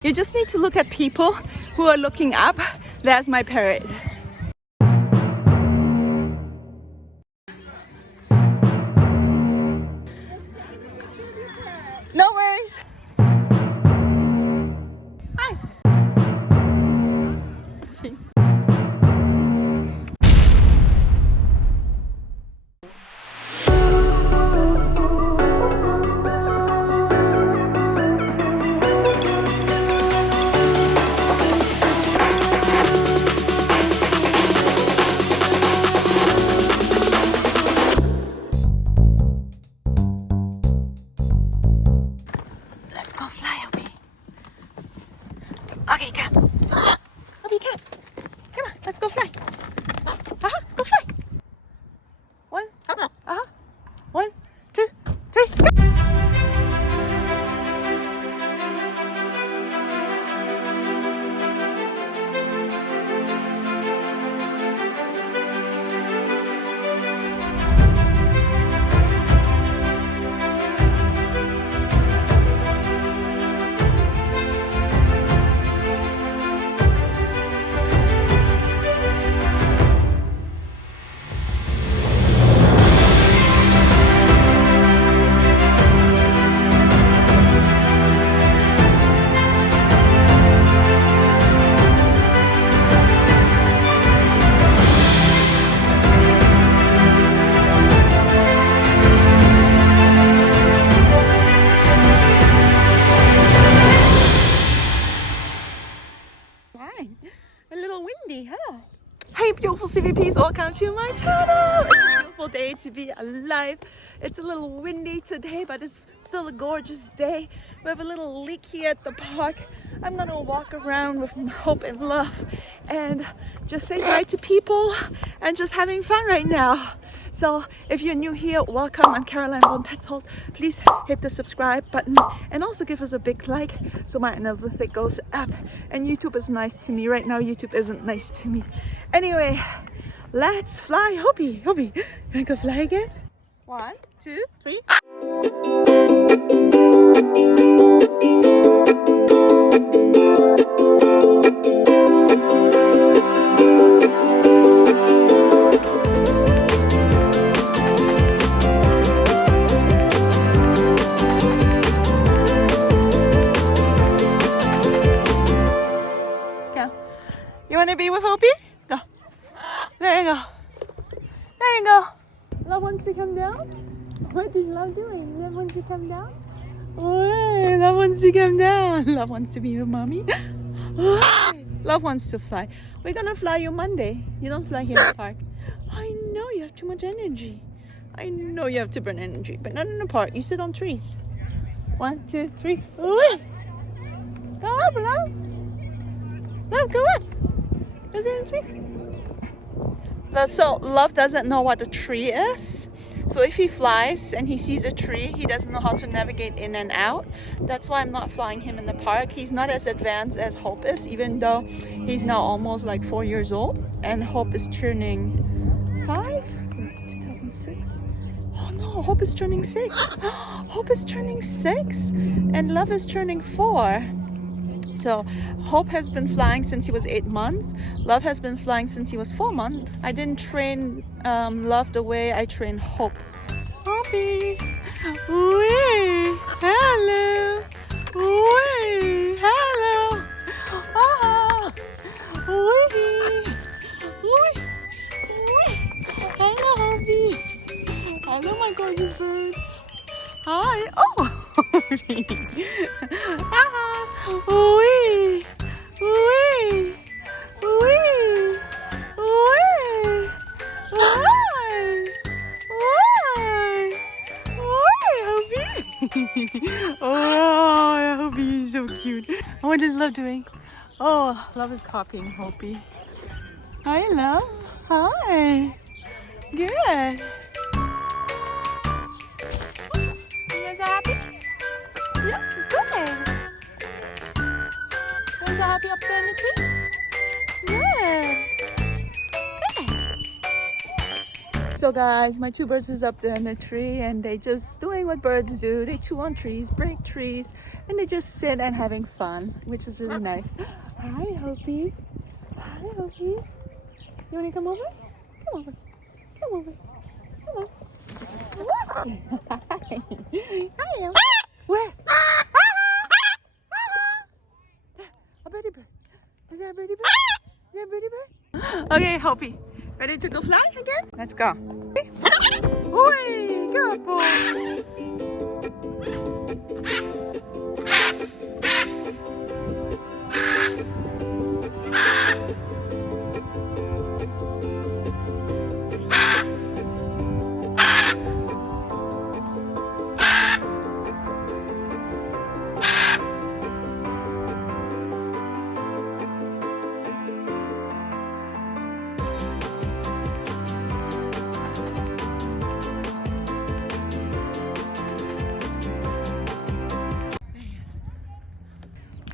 You just need to look at people who are looking up. There's my parrot. No worries. Hi. Let's go fly, Obi. Okay, come. Obi, come. Come on, let's go fly. Go fly. One, 1, 2, 3, go. A little windy, huh? Hey beautiful CVPs, welcome to my channel. It's a beautiful day to be alive. It's a little windy today, but it's still a gorgeous day. We have a little leak here at the park. I'm gonna walk around with hope and love and just say hi to people and just having fun right now. So if you're new here, welcome. I'm Carolin from Petzholdt. Please hit the subscribe button and also give us a big like so my analytics goes up. And YouTube is nice to me. Right now YouTube isn't nice to me. Anyway, let's fly. Hobby. You wanna go fly again? 1, 2, 3. You want to be with Opie? Go. There you go. There you go. Love wants to come down? What is Love doing? Love wants to come down? Oh, Love wants to come down. Love wants to be with Mommy. Oh, Love wants to fly. We're going to fly you Monday. You don't fly here in the park. I know you have too much energy. I know you have to burn energy, but not in the park. You sit on trees. 1, 2, 3. Ooh. Go up, Love. Love, go up. Is it a tree? So Love doesn't know what a tree is. So if he flies and he sees a tree, he doesn't know how to navigate in and out. That's why I'm not flying him in the park. He's not as advanced as Hope is, even though he's now almost like 4 years old. And Hope is turning 5? 2006? Oh no, Hope is turning 6. Hope is turning 6 and Love is turning 4. So Hope has been flying since he was 8 months. Love has been flying since he was 4 months. I didn't train Love the way I trained Hope. Hoppy, wee, hello, wee, hello, ah, wee, wee, wee. Hello, Hoppy. Hello, my gorgeous birds. Hi. Oh. Wee, wee, wee, wee, oh, Hoppy is so cute. What is Love doing? Oh, Love is copying Hoppy. Hi, Love. Hi. Good. You guys happy? Yeah, good. You guys happy up there in the tree? Good. Good. So guys, my two birds is up there in the tree and they just doing what birds do. They chew on trees, break trees, and they just sit and having fun, which is really nice. Hi, Hopi. Hi, Hopi. You want to come over? Come over. Come over. Come on. Hi. Hi. Where? A birdie bird. Is there a birdie bird? Is there a birdie bird? Okay, Hopi. Ready to go fly again? Let's go. Oi, good boy.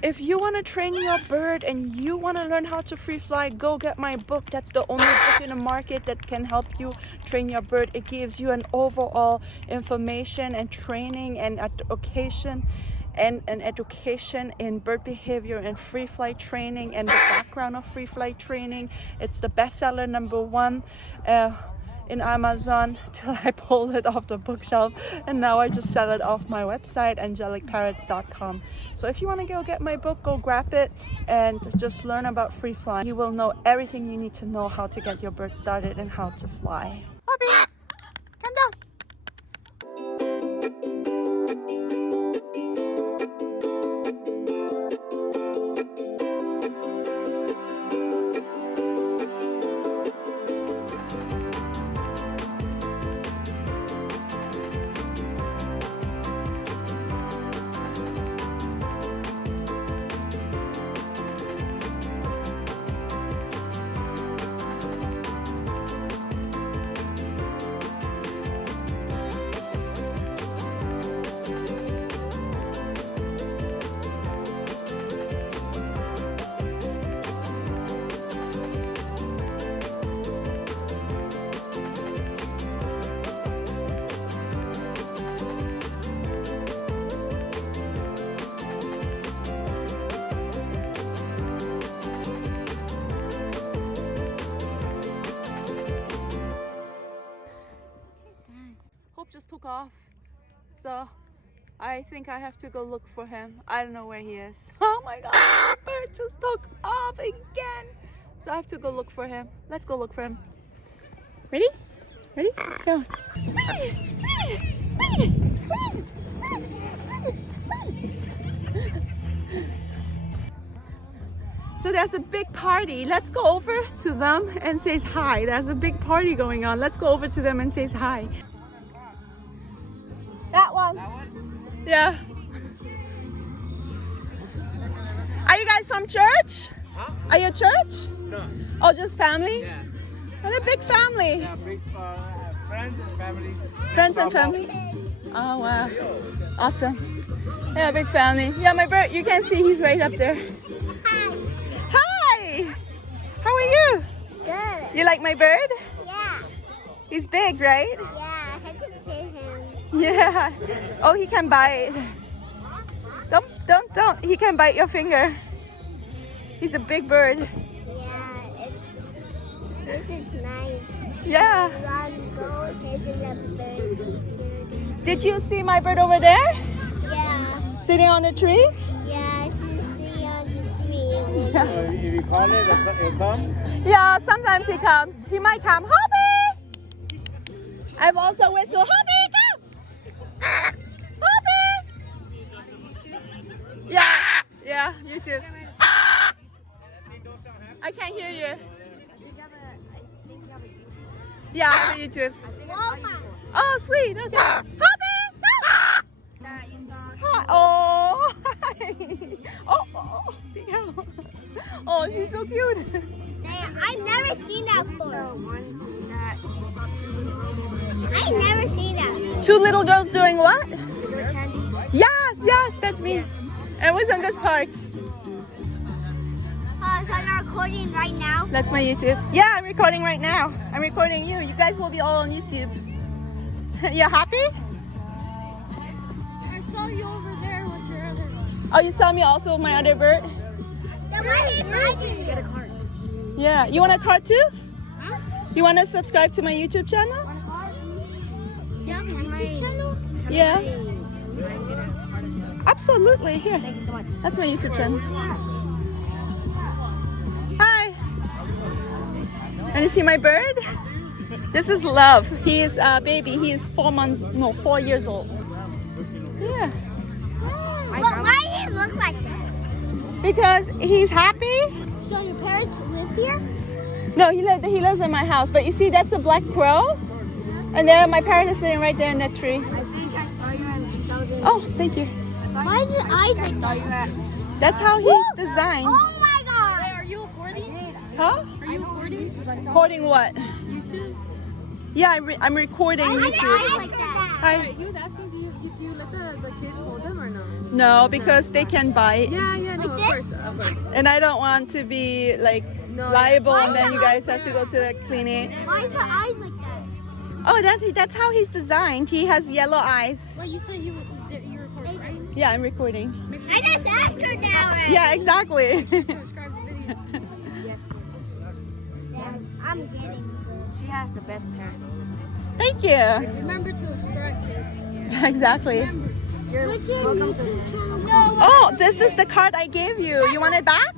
If you want to train your bird and you want to learn how to free fly, go get my book. That's the only book in the market that can help you train your bird. It gives you an overall information and training and education in bird behavior and free flight training and the background of free flight training. It's the bestseller #1 in Amazon till I pulled it off the bookshelf, and now I just sell it off my website angelicparrots.com. So if you want to go get my book, go grab it and just learn about free flying. You will know everything you need to know how to get your bird started and how to fly. Bobby, come down. Just took off, so I think I have to go look for him. I don't know where he is. Oh my god, the bird just took off again, so I have to go look for him. Let's go look for him. Ready? Ready? Go. So there's a big party. Let's go over to them and say hi. There's a big party going on. Let's go over to them and say hi. That one. That one? Yeah. Are you guys from church? Huh? Are you church? No. Oh, just family? Yeah. What a big family. Yeah, big friends and family. Friends and family? Oh, wow. Awesome. Yeah, big family. Yeah, my bird, you can see he's right up there. Hi. Hi. How are you? Good. You like my bird? Yeah. He's big, right? Yeah, I had to pet him. Yeah. Oh, he can bite. Don't. He can bite your finger. He's a big bird. Yeah, this is nice. Yeah. Did you see my bird over there? Yeah. Sitting on the tree? Yeah, it's sitting on the tree. Yeah. If you call it, it'll come? Yeah, sometimes he comes. He might come. Hoppy! I've also whistled, Hoppy, come! Hoppy! Yeah, YouTube. I can't hear you. Yeah, I have a YouTube. Oh, sweet. Okay. Hoppy! Hi. Oh, hi. Oh, be careful. Oh, she's so cute. I've never seen that before. I've never seen that. Two little girls doing what? Yes, that's me. And it was in this park. So you're recording right now? That's my YouTube. Yeah, I'm recording right now. I'm recording you. You guys will be all on YouTube. You happy? I saw you over there with your other one. Oh, you saw me also with my other bird? Get a card. Yeah. You want a card too? Huh? You want to subscribe to my YouTube channel? Yeah, my YouTube channel? Yeah. Get a card as well. Absolutely. Here. Thank you so much. That's my YouTube channel. Hi. Want to see my bird? This is Love. He is a baby. He is 4 years old. Yeah. But why do you look like that? Because he's happy. So your parents live here? No, he lives in my house. But you see, that's a black crow. And then my parrot is sitting right there in that tree. I think I saw you in 2000. Oh, thank you. Why is his eyes like that? That's how he's designed. Oh my god! Are you recording? Huh? Are you recording? Recording what? YouTube? Yeah, I'm recording Why is his eyes YouTube. like that? Hi. He was asking if you let the kids hold them or no? No, because they can bite. Yeah, no, Like of this? course, of course. And I don't want to be like No, liable Why and is then the you guys eyes have to go to the clinic. Why is the eyes like that? Oh, that's how he's designed. He has yellow eyes. Well, you said you recording, right? Yeah, I'm recording. Make sure I just asked her that already. Yeah, exactly. to subscribe to the video. Yes. I'm getting She has the best parents. Thank you. Remember to subscribe, kids. Exactly. You're What's your welcome to YouTube channel? No. Oh, this is the card I gave you. You want it back?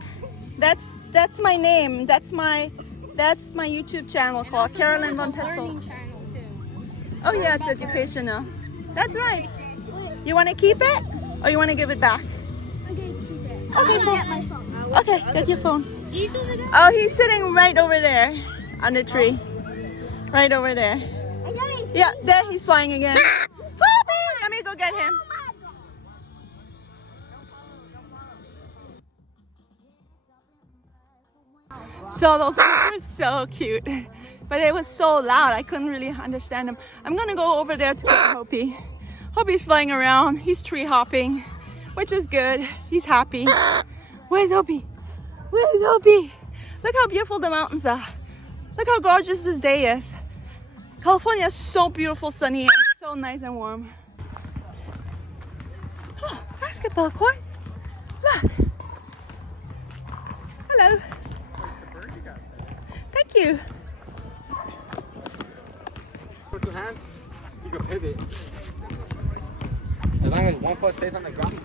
That's my name. That's my YouTube channel called Carolin von Petzholdt. Oh yeah, it's educational. That's right. You want to keep it or you want to give it back? Okay, cool. Get my phone. Okay, get your phone. He's over there. Oh, he's sitting right over there on the tree. Right over there. I know he's Yeah, there he's flying again. Whoopee! Let me go get him. So those ones were so cute, but it was so loud I couldn't really understand them. I'm gonna go over there to get Hopi. Hopi's flying around. He's tree hopping, which is good. He's happy. Where's Hopi? Where's Hopi? Look how beautiful the mountains are. Look how gorgeous this day is. California is so beautiful, sunny, and so nice and warm. Oh, basketball court. Look. Hello. Thank you. Put two hands, you can pivot. As long as one foot stays on the ground.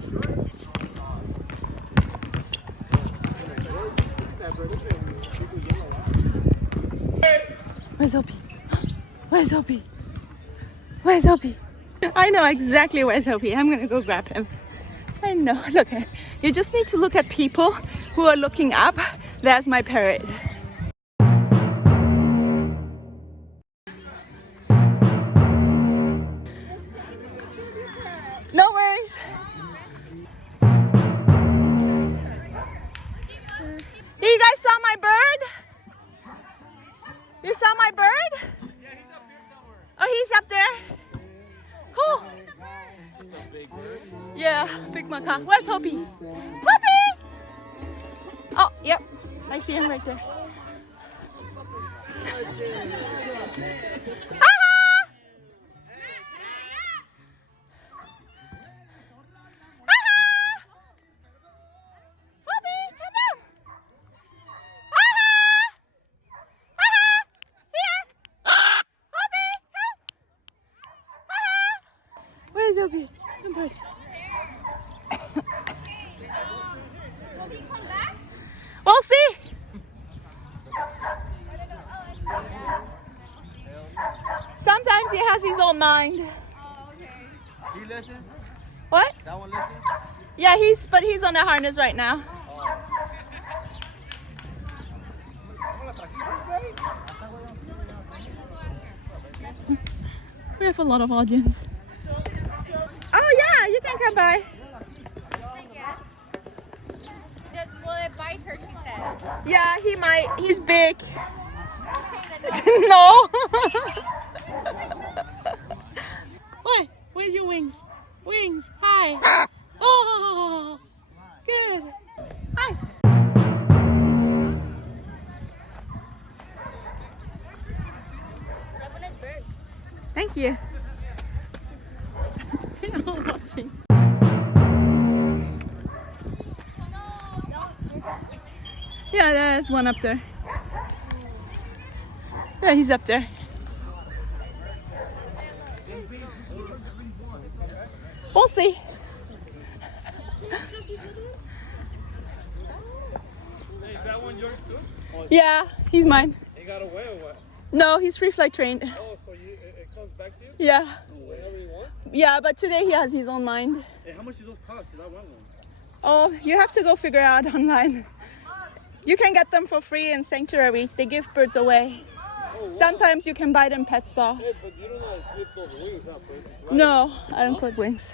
Where's Opie? Where's Opie? Where's Opie? I know exactly where's Opie. I'm gonna go grab him. I know. Look, you just need to look at people who are looking up. That's my parrot. No worries. You guys saw my bird? You saw my bird? Oh, he's up there. Cool. Yeah, big macaw. Where's Hopi? Hopi! Oh, yep. I see him right there. Where's Opie? Come birds. We'll see. Sometimes he has his own mind. He listens? What? That one listens? Yeah, but he's on the harness right now. We have a lot of audience. Oh yeah, you can come by. Will it bite her, she said. Yeah, he might. He's big. No. What? Where's your wings? Wings. Hi. Oh, good. Hi. Thank you. They're all watching. Yeah, there's one up there. Yeah, he's up there. We'll see. Hey, is that one yours too? Yeah, he's mine. He got away or what? No, he's free flight trained. Oh, so it comes back to you? Yeah. Whenever you want? Yeah, but today he has his own mind. Hey, how much does those cost? Because I want one. Oh, you have to go figure out online. You can get them for free in sanctuaries. They give birds away. Oh, wow. Sometimes you can buy them pet stores. Hey, but you don't know how to clip those wings up, right? No, I don't clip wings.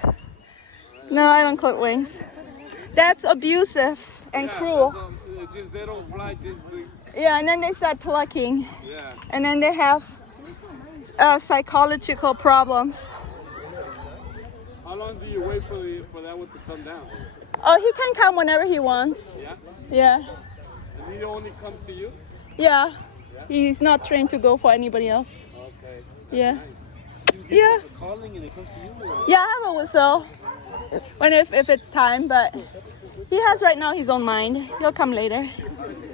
No, I don't clip wings. That's abusive and cruel. Just they don't fly, just the... Yeah, and then they start plucking. Yeah. And then they have psychological problems. How long do you wait for that one to come down? Oh, he can come whenever he wants. Yeah? Yeah. And he only comes to you? Yeah. He's not trained to go for anybody else. Okay. Yeah. You give Yeah. him a calling and it comes to you? Or? Yeah, I have a whistle. When if it's time, but he has right now his own mind. He'll come later.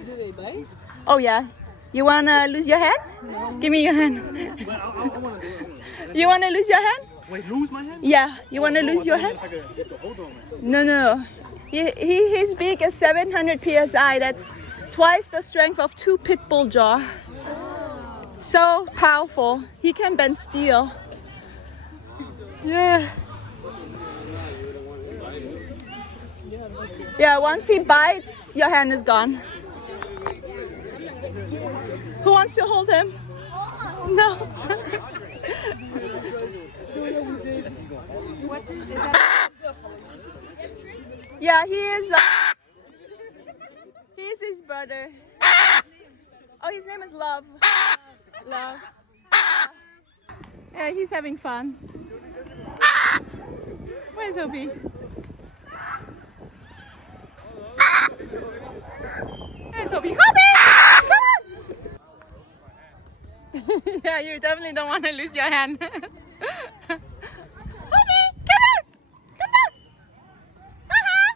Do they bite? Oh yeah. You wanna lose your hand? No. Give me your hand. But I want to do it. You wanna lose your hand? Wait, lose my hand? Yeah. You wanna lose your hand? If I could get the hold on it. No. His beak is 700 psi. That's twice the strength of 2 pit bull jaw. So powerful. He can bend steel. Yeah. Yeah, once he bites, your hand is gone. Who wants to hold him? No. Yeah, he's his brother. Oh, his name is Love. Love. Yeah, he's having fun. Where's Opie? There's Opie. Opie! Come on! Yeah, you definitely don't want to lose your hand. Opie, come on! Come down!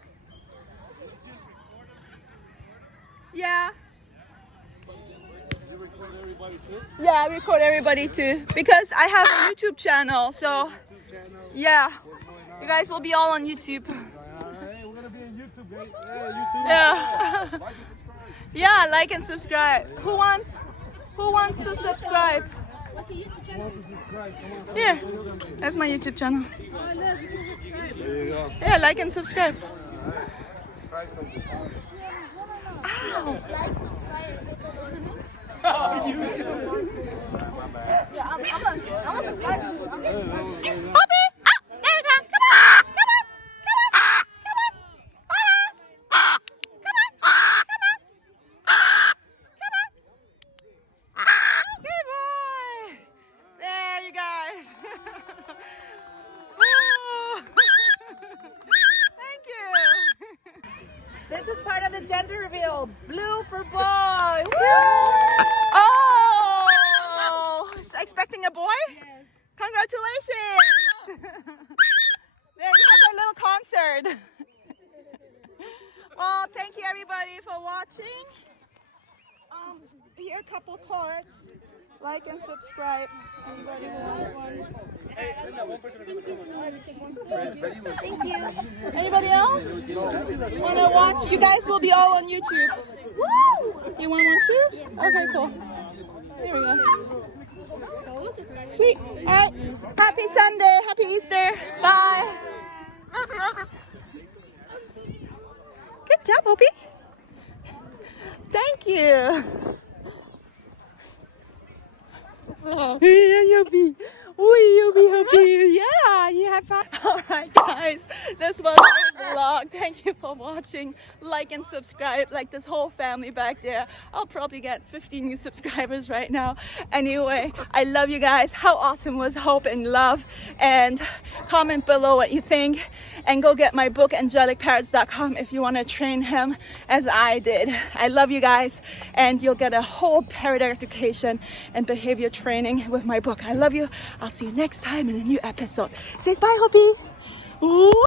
Yeah. You record everybody too? Yeah, I record everybody too. Because I have a YouTube channel, so yeah. You guys will be all on YouTube. Hey, we're going to be on YouTube, guys. Yeah, YouTube. Yeah. Yeah, like and subscribe. Who wants to subscribe? Here. That's my YouTube channel. There you go. Yeah, like and subscribe. Ow. Like, subscribe, and click on the Poppy! Oh, there you go. Come on! Come on! Come on! Come on! Come on! Come on! Come on! Good boy! There you guys. Thank you. This is part of the gender reveal. Blue for boy. Woo! Oh! Expecting a boy? Yes. Congratulations! There you have a little concert. Well, thank you everybody for watching. Here are a couple cards. Like and subscribe. Anybody who wants one. Thank you. Anybody else wanna watch? You guys will be all on YouTube. Woo! You want one too? Okay, cool. Here we go. Sweet. All right. Happy Sunday. Happy Easter. Bye. Good job, Opie. Thank you. Opie. Yeah, you have fun. All right, guys, this was the vlog. Thank you for watching. Like and subscribe. Like this whole family back there. I'll probably get 50 new subscribers right now. Anyway, I love you guys. How awesome was Hope and Love? And comment below what you think. And go get my book, ANGELICParrots.com, if you want to train him as I did. I love you guys. And you'll get a whole parrot education and behavior training with my book. I love you. I'll I'll see you next time in a new episode. Say bye, Hoppy. Ooh.